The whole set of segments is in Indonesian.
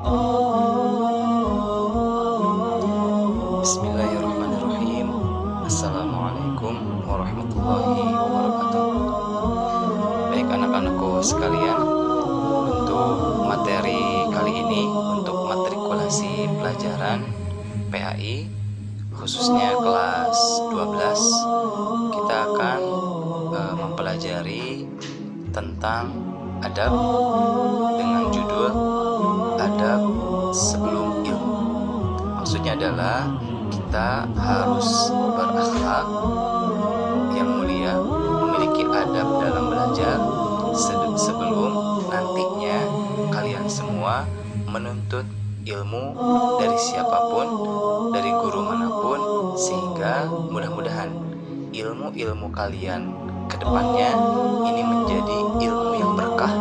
Bismillahirrahmanirrahim. Assalamualaikum warahmatullahi wabarakatuh. Baik anak-anakku sekalian, untuk materi kali ini, untuk matrikulasi pelajaran PAI khususnya kelas 12, kita akan mempelajari tentang adab dengan judul adab sebelum ilmu. Maksudnya adalah kita harus berakhlak yang mulia, memiliki adab dalam belajar sebelum nantinya kalian semua menuntut ilmu dari siapapun, dari guru manapun, sehingga mudah-mudahan ilmu-ilmu kalian ke depannya ini menjadi ilmu yang berkah,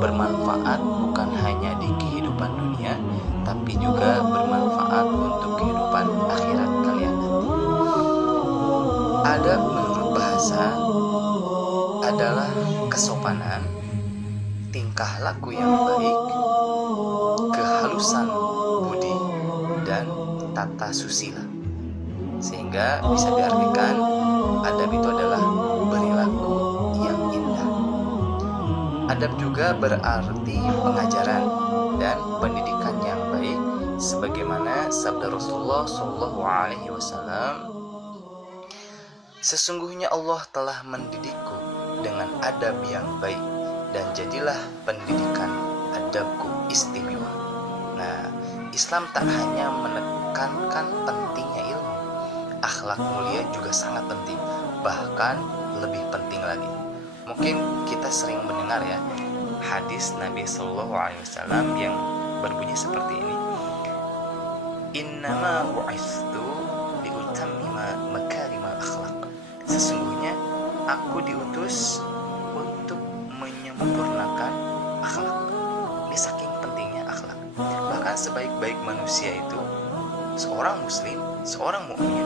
bermanfaat bukan hanya di kehidupan dunia, tapi juga bermanfaat untuk kehidupan akhirat kalian nanti. Adab menurut bahasa adalah kesopanan, tingkah laku yang baik, kehalusan budi, dan tata susila. Sehingga bisa diartikan adab itu adalah perilaku yang indah. Adab juga berarti pengajaran dan pendidikan yang baik, sebagaimana sabda Rasulullah SAW, sesungguhnya Allah telah mendidikku dengan adab yang baik, dan jadilah pendidikan adabku istimewa. Nah, Islam tak hanya menekankan pentingnya ilmu, akhlak mulia juga sangat penting, bahkan lebih penting lagi. Mungkin kita sering mendengar ya hadis Nabi SAW yang berbunyi seperti ini: Innama bu'istu liutammima makarimal akhlak. Sesungguhnya aku diutus untuk menyempurnakan akhlak. Ini saking pentingnya akhlak. Bahkan sebaik-baik manusia itu, seorang muslim, seorang mukmin,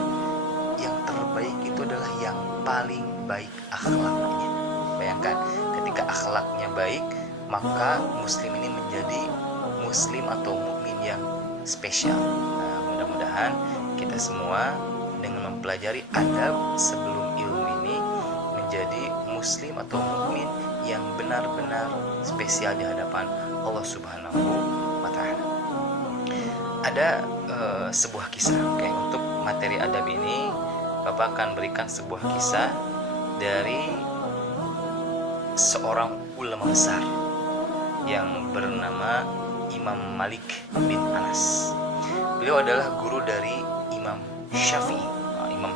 yang terbaik itu adalah yang paling baik akhlaknya. Bayangkan, ketika akhlaknya baik, maka muslim ini menjadi muslim atau mukmin yang spesial. Nah, mudah-mudahan kita semua dengan mempelajari adab sebelum ilmu ini menjadi muslim atau mukmin yang benar-benar spesial di hadapan Allah Subhanahu wa Ta'ala. Ada sebuah kisah. Oke, untuk materi adab ini Bapak akan berikan sebuah kisah dari seorang ulama besar yang bernama Imam Malik bin Anas. Beliau adalah guru dari Imam Syafi'i, imam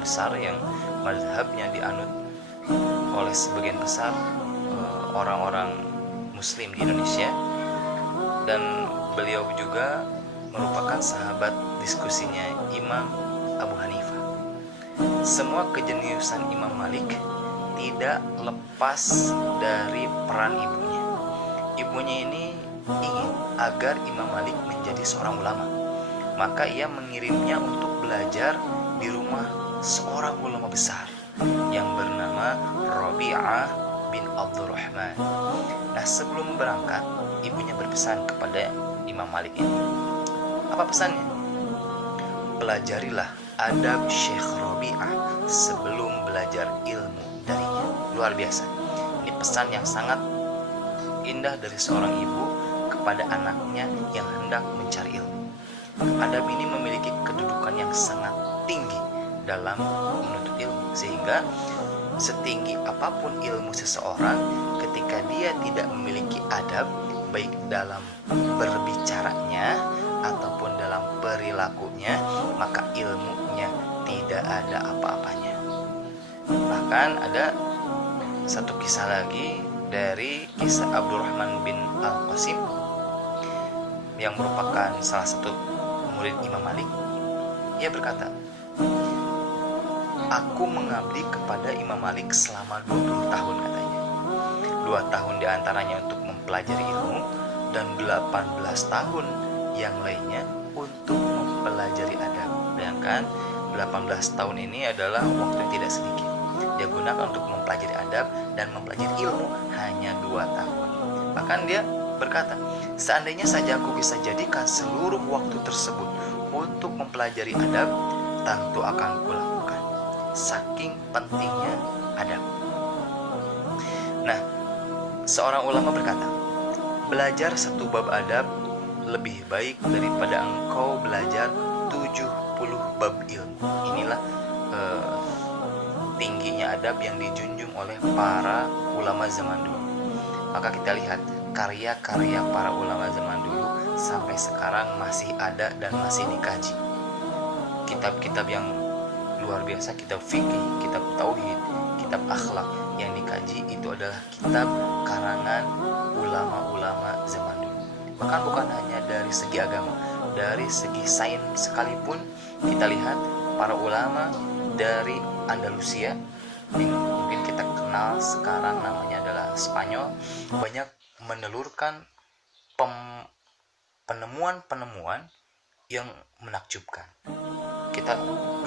besar yang mazhabnya dianut oleh sebagian besar orang-orang muslim di Indonesia, dan beliau juga merupakan sahabat diskusinya Imam Abu Hanifah. Semua kejeniusan Imam Malik tidak lepas dari peran ibunya. Ibunya ini ingin agar Imam Malik menjadi seorang ulama. Maka ia mengirimnya untuk belajar di rumah seorang ulama besar yang bernama Rabi'ah bin Abdurrahman. Nah, sebelum berangkat, ibunya berpesan kepada Imam Malik ini. Apa pesannya? Pelajarilah adab Syekh Rabi'ah sebelum belajar ilmu darinya. Luar biasa. Ini pesan yang sangat indah dari seorang ibu kepada anaknya yang hendak mencari ilmu. Adab ini memiliki kedudukan yang sangat tinggi dalam menuntut ilmu, sehingga setinggi apapun ilmu seseorang, ketika dia tidak memiliki adab, baik dalam berbicaranya ataupun dalam perilakunya, maka ilmunya tidak ada apa-apanya. Bahkan ada satu kisah lagi dari kisah Abdurrahman bin Al-Qasim yang merupakan salah satu murid Imam Malik. Ia berkata, aku mengabdi kepada Imam Malik selama 20 tahun katanya. 2 tahun diantaranya untuk mempelajari ilmu, dan 18 tahun yang lainnya untuk mempelajari adab. Bayangkan, 18 tahun ini adalah waktu yang tidak sedikit. Dia gunakan untuk mempelajari adab dan mempelajari ilmu hanya 2 tahun. Bahkan dia berkata, seandainya saja aku bisa jadikan seluruh waktu tersebut untuk mempelajari adab, tentu akan kulakukan. Saking pentingnya adab. Nah, seorang ulama berkata, belajar satu bab adab lebih baik daripada engkau belajar 70 bab ilmu. Inilah tingginya adab yang dijunjung oleh para ulama zaman dulu. Maka kita lihat karya-karya para ulama zaman dulu sampai sekarang masih ada dan masih dikaji. Kitab-kitab yang luar biasa, kitab fikih, kitab tauhid, kitab akhlak yang dikaji itu adalah kitab karangan ulama-ulama zaman dulu. Bahkan bukan hanya dari segi agama, dari segi sains sekalipun kita lihat para ulama dari Andalusia yang mungkin kita kenal sekarang namanya adalah Spanyol, banyak menelurkan penemuan-penemuan yang menakjubkan. Kita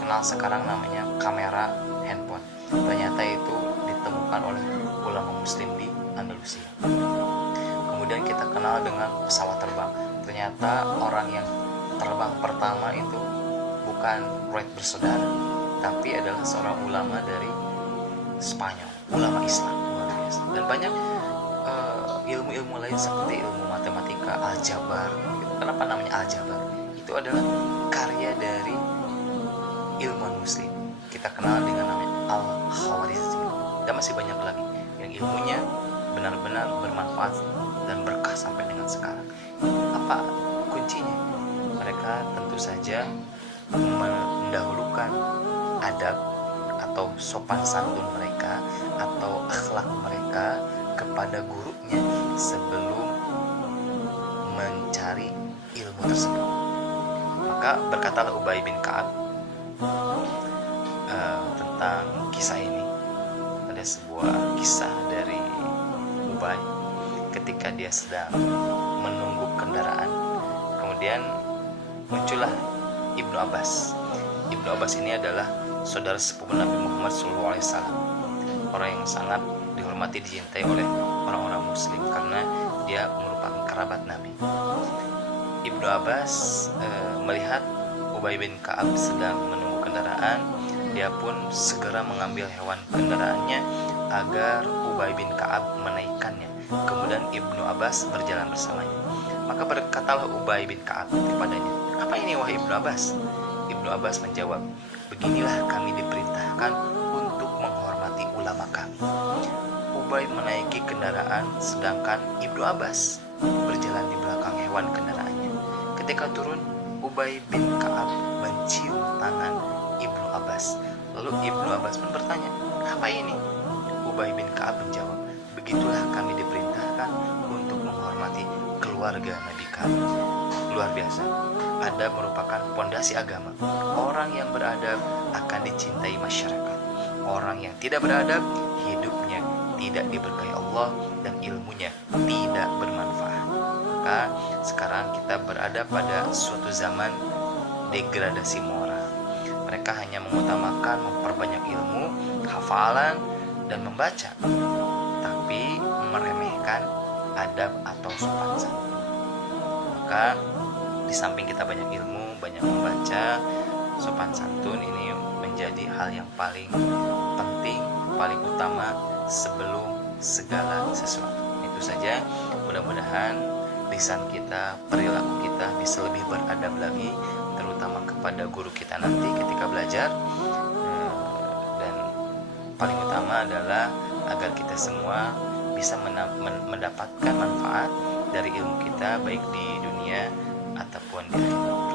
kenal sekarang namanya kamera handphone. Ternyata itu ditemukan oleh ulama muslim di Andalusia. Kemudian kita kenal dengan pesawat terbang. Ternyata orang yang terbang pertama itu bukan Wright bersaudara, tapi adalah seorang ulama dari Spanyol, ulama Islam luar biasa. Dan banyak ilmu-ilmu lain seperti ilmu matematika, aljabar. Kenapa namanya aljabar? Itu adalah karya dari ilmuwan muslim. Kita kenal dengan namanya Al-Khawarizmi. Dan masih banyak lagi yang ilmunya benar-benar bermanfaat dan berkah sampai dengan sekarang. Apa kuncinya? Mereka tentu saja mendahulukan adab atau sopan santun mereka atau akhlak mereka kepada gurunya sebelum mencari ilmu tersebut. Maka berkatalah Ubay bin Ka'ab tentang kisah ini. Ada sebuah kisah dari Ubay ketika dia sedang menunggu kendaraan. Kemudian muncullah Ibnu Abbas. Ibnu Abbas ini adalah saudara sepupu Nabi Muhammad SAW, orang yang sangat dihormati, dicintai oleh orang-orang muslim karena dia merupakan kerabat Nabi. Ibnu Abbas melihat Ubay bin Ka'ab sedang menunggu kendaraan. Dia pun segera mengambil hewan kendaraannya agar Ubay bin Ka'ab menaikkannya. Kemudian Ibnu Abbas berjalan bersamanya. Maka berkatalah Ubay bin Ka'ab kepadanya, "Apa ini wahai Ibnu Abbas?" Ibnu Abbas menjawab, "Beginilah kami diperintahkan untuk menghormati ulama kami." Ubay menaiki kendaraan sedangkan Ibnu Abbas berjalan di belakang hewan kendaraannya. Ketika turun, Ubay bin Ka'ab mencium tangan Ibnu Abbas. Lalu Ibnu Abbas pun bertanya, "Apa ini?" Ubay bin Ka'ab menjawab, "Begitulah kami diperintahkan untuk menghormati keluarga Nabi kami." Luar biasa. Adab merupakan pondasi agama. Orang yang beradab akan dicintai masyarakat. Orang yang tidak beradab, hidupnya tidak diberkahi Allah dan ilmunya tidak bermanfaat. Maka sekarang kita berada pada suatu zaman degradasi moral. Mereka hanya mengutamakan memperbanyak ilmu, hafalan, dan membaca, tapi meremehkan adab atau sopan santun. Maka di samping kita banyak ilmu, banyak membaca, sopan santun ini menjadi hal yang paling penting, paling utama sebelum segala sesuatu. Itu saja, mudah-mudahan lisan kita, perilaku kita bisa lebih beradab lagi, terutama kepada guru kita nanti ketika belajar. Dan paling utama adalah agar kita semua bisa mendapatkan manfaat dari ilmu kita baik di dunia ataupun di akhirat.